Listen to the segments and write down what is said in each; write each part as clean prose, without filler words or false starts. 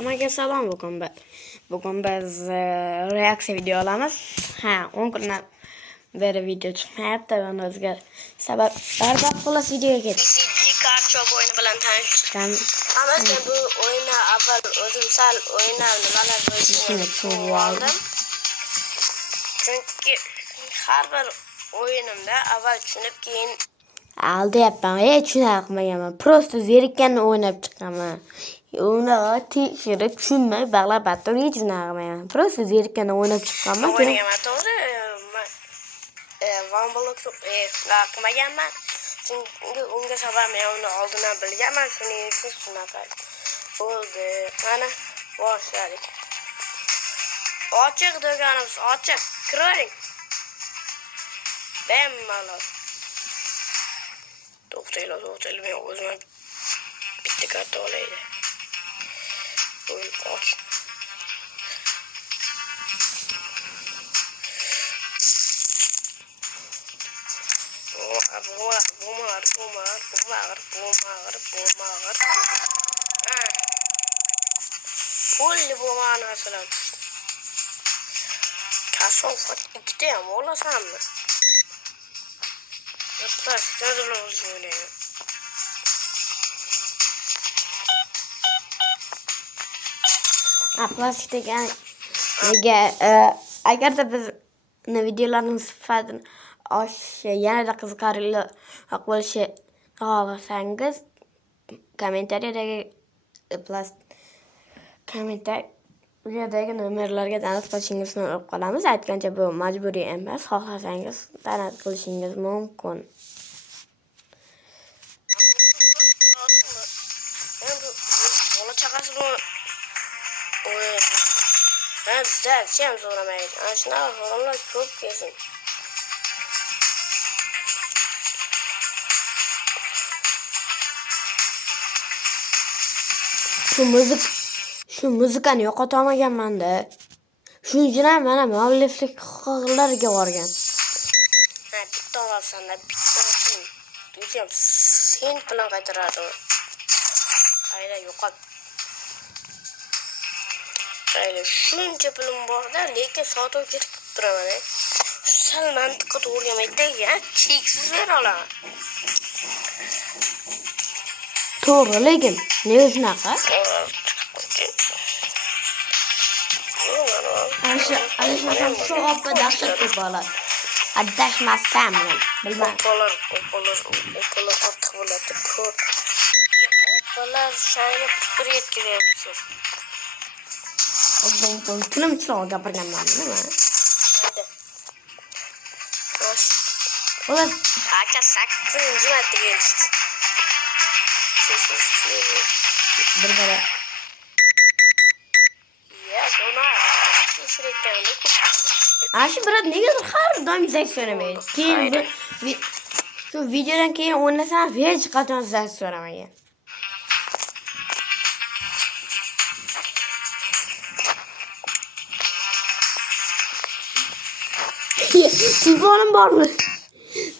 Hammaga salom. Bugun biz reaksiya video olamiz. 10 kundan beri video chiqmayapti. Buni o'ziga sabablar bor. Xullas videoga ketdik. CG Garchok o'yini bilan tanishdim. Amma men bu o'yinni avval o'zim sal o'ynab nimalar bo'lishini tushunib oldim. Chunki har bir o'yinimda avval tushunib keyin aldayapman. Hech tushunmayapman. Prosta zerikkanni o'ynab chiqaman. Uni tekshirib tushunmay bog'lab battar hech tushunmayapman. Prosta zerikkanni o'ynab chiqqanman. o'ynaganman to'g'ri. One Block qilmaganman. Chunki unga sabab men uni oldindan bilganman. Shuning uchun shunaqa bo'ldi. Mana boshladik. Ochiq do'konimiz, ochiq. Kiring. Bemalol. To'xtaylar, men o'zim bitta karta olaydi. O'yin och. Bumar. Pulli bumar hasalam. Kasofat ikkita ham olasanmi? Plastikdan o'zim plastikdagi agarda biz videolarimiz sifatini yanada qiziqarliroq bo'lishi xohlasangiz kommentariyadagi nomerlarga download qilishingizni o'rib qolamiz. Aytgancha bu majburiy emas, xohlasangiz download qilishingiz mumkin. Bola chaqasi bu bizda hech so'ramaydi. Ana shunaqa odamlar ko'p kelsin. Shu muzikani yo'qota olmaganman-da. Shuning uchun ham mana mualliflik huquqlariga borgan. Bitta olsanda bitta olsin. Desam sen bilan qaytaradi. Ayla yo'qot. Ayla shuncha pulim bor-da, lekin sotib ketib turaman. Sal mantiqqa to'g'ri kelmaydi-da, cheksiz bera olaman. To'g'ri, lekin nega shunaqa? Adashmasam shu oppa dahshat ko'p bo'ladi. Adashmasam bilmam. Oppalar ortiq bo'ladi. Ko'p. Oppalar shayni putur yetkizyapti. Tilim chiroq gapirganman, nima? Xullas, Acha 8-marta kelishdi. bir bora. Shu birat negadir har doim zak so'ramaydi. Keyin shu videodan keyin o'ynasam hech qachon zak so'ramagan. Telefonim bormi?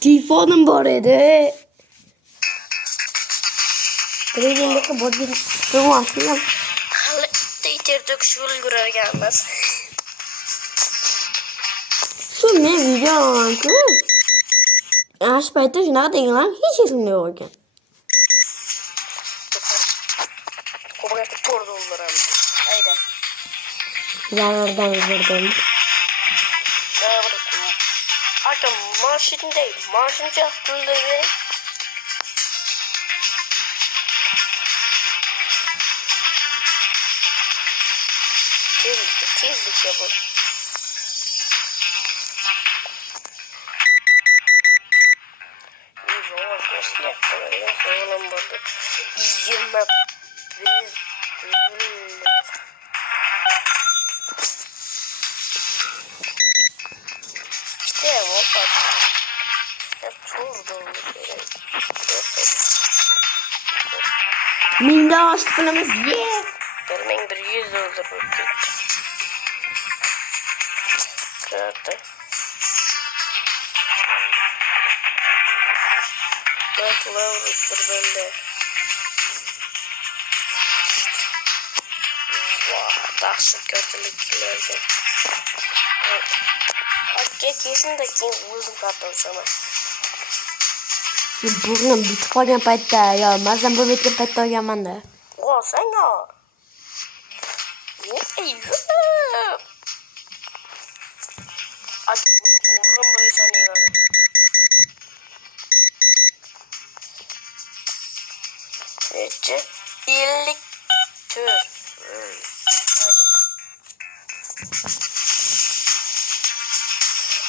Telefonim bor edi. Treningga bordim. To'g'ri. Hali ter to'kish ulgurarganmiz. Shu men video olaman-ku. Shu paytda shunaqa deganlar hech esimda yo'q ekan. Qo'yib $4. Hayda. Zarardan o'rdim. Aka mashincha pulda bering. Tezlikka bu. Mingdan oshib pulimiz ye. $1100 bo'lib ketdi. Karta. bir bölde Dahşet kötülüklerdi. Hadi kesin de kim uzun kartonsama. Burnum bitib qolgan paytda yo mazam bo'lib ketgan paytda olganman-da. O sen ya. Artık bunu umurum böyle sen iyi bana. Nece? İyilik tür. Hadi.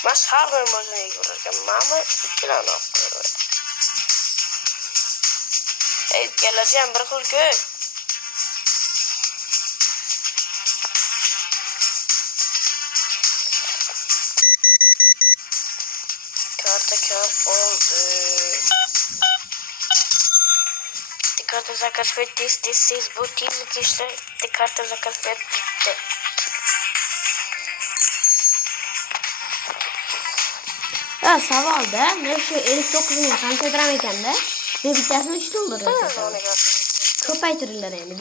Mas her gün başına yıkılırken mama 2 tane okuyor. Geleceğim bir kıl köy. Karta kamp oldu. Karta zakas ve siz bu tillik işte karta zakas ve bitti. Ya savolda men shu 59 qanchadan ekanda ve bittasini 3 dollar sotadi. Ko'paytiringlar endi.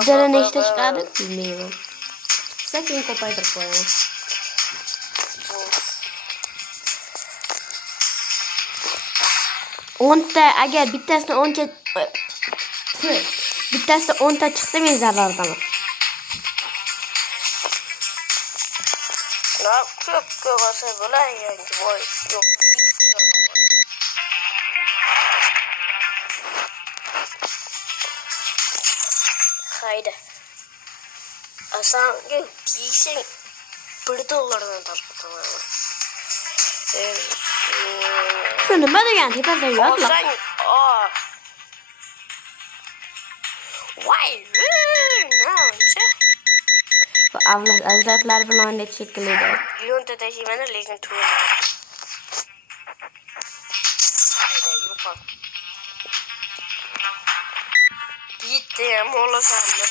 Bitta nechta chiqadi bilmayman. Chiqsa keyin ko'paytirib qo'yaman. O'nta agar bittasini 10ta bittasida 10ta chiqsa men zarardaman. Ne köp olsa böyle yani boy yok 2 tane var. Haydi. Asan giysin $1 tarqataman. Nima degan tepasida yozma. Vay, nima? Bu avlod ajdodlar bilan net shekilladi. Yo'nta tashimani lekin to'g'ri. Hayda, yo'q. Bitta ham olasanmi?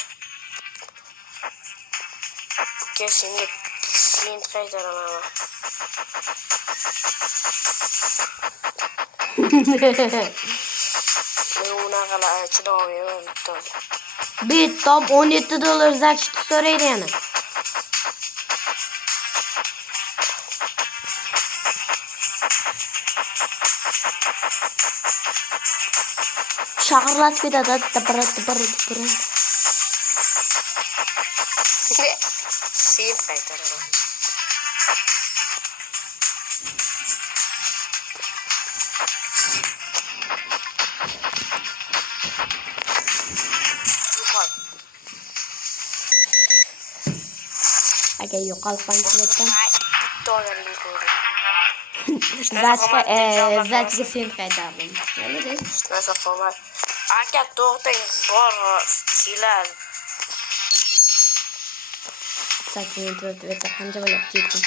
Kesinlikle sen qaytaraman. Men unaqalar chidamayman bitta. Bitta $17 zach so'raydi yana. Shag'irlatib ketadi, dabara. Sen qaytaraman. Agar yo'qolib qolsam, $1 ko'ring. zachga sen qaytardim. Nima deydi? Nasıl format? Aka to'xtang, bor sizlar. Sakin turib qancha bo'lib ketdim.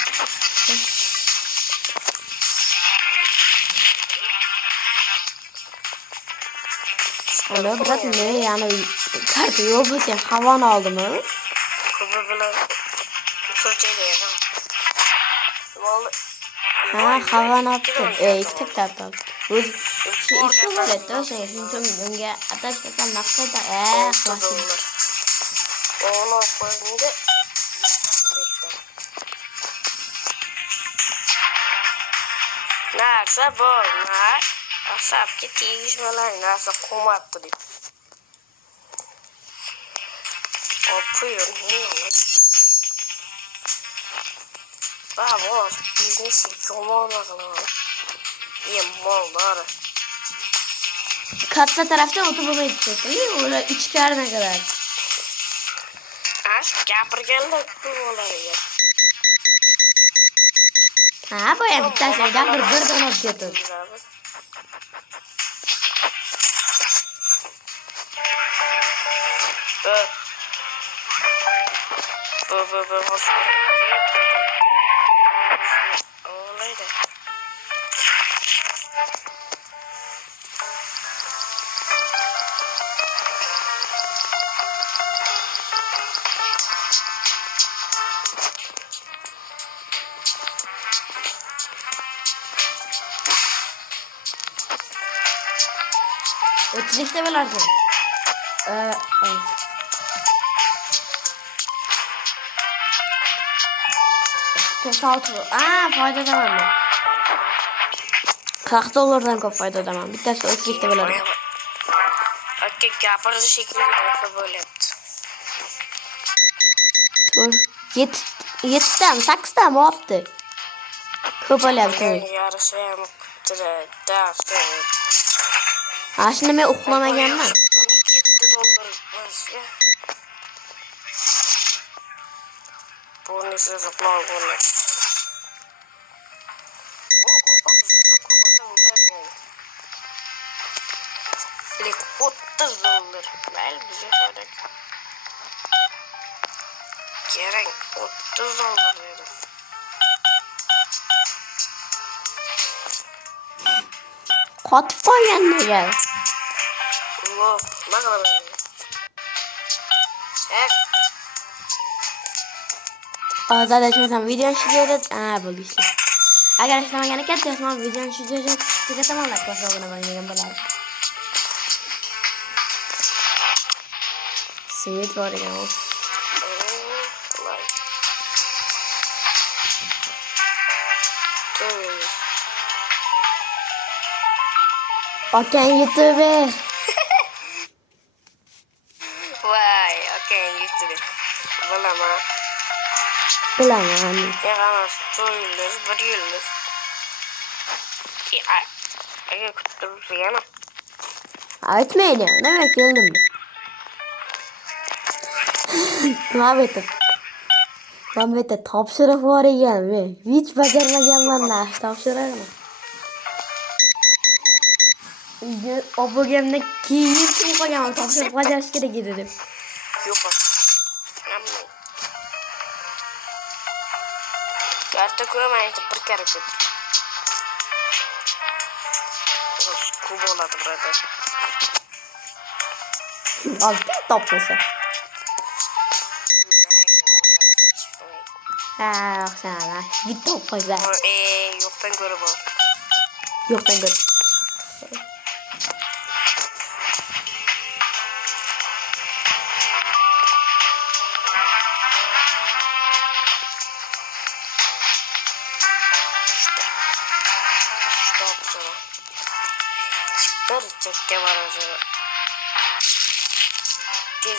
Ana brat men yana karta yo'q bo'lsa havoni oldimmi? Ko'pi bilan so'chaydi. Ha, havoni oldim. Ikkita karta oldim. O'z shu ikki bo'ladi, o'sha shunchaki bunga atashmasam maqsada xalas. Onu koyunca narsa bor, asabga tegishmalar narsa qo'matdi deb. Opuyur, Vamos, biznesi yomona qilaman. Moldor. Kassa tarafdan o'tib bo'lmaydi. Ular ichkarida kadar. Gapirganlar ko'p bo'ladi. Ha, bu ham bittasi birdan olib ketdi. Olaydı. O'tishda bo'lardi. foyda var mı? 40 dolardan ko'p foyda odaman. Bittasi o'zbekda bo'ladi. Aka gapirish shekilli aka bo'lyapti. Tur. 7tami, 8tami olibdi. Ko'p bo'lyapti. Yarısı ham dars. Aslında men uxlamaganman. 17 dollar emas ya. Bu nesi zıplar bunlar. Opa bu sefer kovasa bunlar yani. Direkt 30 dolar. Ver bize kadar. Gerek 30 dolar dedim. Qotib qolgan nega? Allah, ne kadar önemli. Azad etmesem videonun şu videoda... bu güçlü. Arkadaşlar ben gene kettiysem videonun şu videoda tüketmem like basıp abone olmayı unutmayın. Sweet var ya. Okey YouTube. Vay, okey YouTube. Bulama. Bilemem. Yalnız 2 yıldız, 1 yıldız. Ay kutlusu yana. Etmeyin ya. Ne bekledim? Mahvettim. Mahvettim. Topşırık var ya. Hiç becermeyeceğim ben de. Topşırık mı? O bölgemde hiç mi koyamam? Topşırık var ya. Aşkına giderim. Yok yapmayın. Gerçek koyamayınca bir kere götür. Kubu oladı burada. Az bir toplasa. Yok sana. Bir toplasa. Yoktan göre bak. Yoktan gör. Bir çekke var acaba. Tez.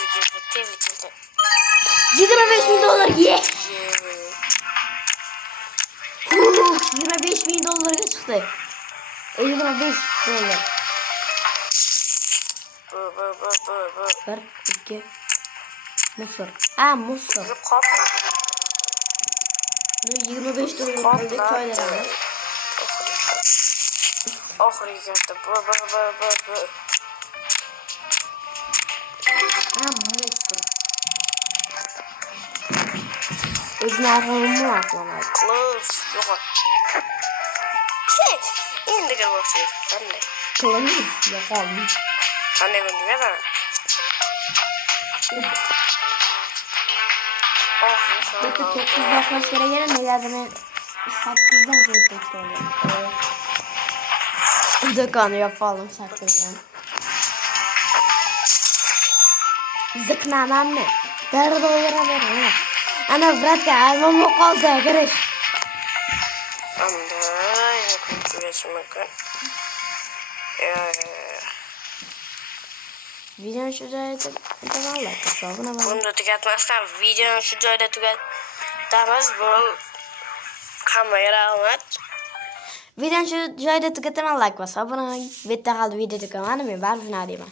25.000 dolar ye. 25.000 dolara çıktı. 55 dolar. Bu. 1, 2. Mısır. Mısır. 25 dolar aldık faydalanır. Oxirgacha bu. Mısır. O'zini arg'imni aqlamaydi. Kılıç. Yok. Endi gel boşayım. Qanday? Kılıç yo'qoldi. Qanday bo'ldi yana? Bitta 9'da boshlash kerak edi, negadir men 8dan so'tdim. Do'konni yopoldim 8dan. Zıknamammi. $1 beraman. Ana bratga albom qoldi, kirish. Qanday ko'rish mumkin? Videoni shu joyda tugatamiz. Bunda tugatmasdan videoni shu joyda tugatamiz. Bu hammaga rahmat. Videoni shu joyda tugataman, like bosib, obuna bo'ling. Bitta qoldi video tugaman, men baribir nima deyman.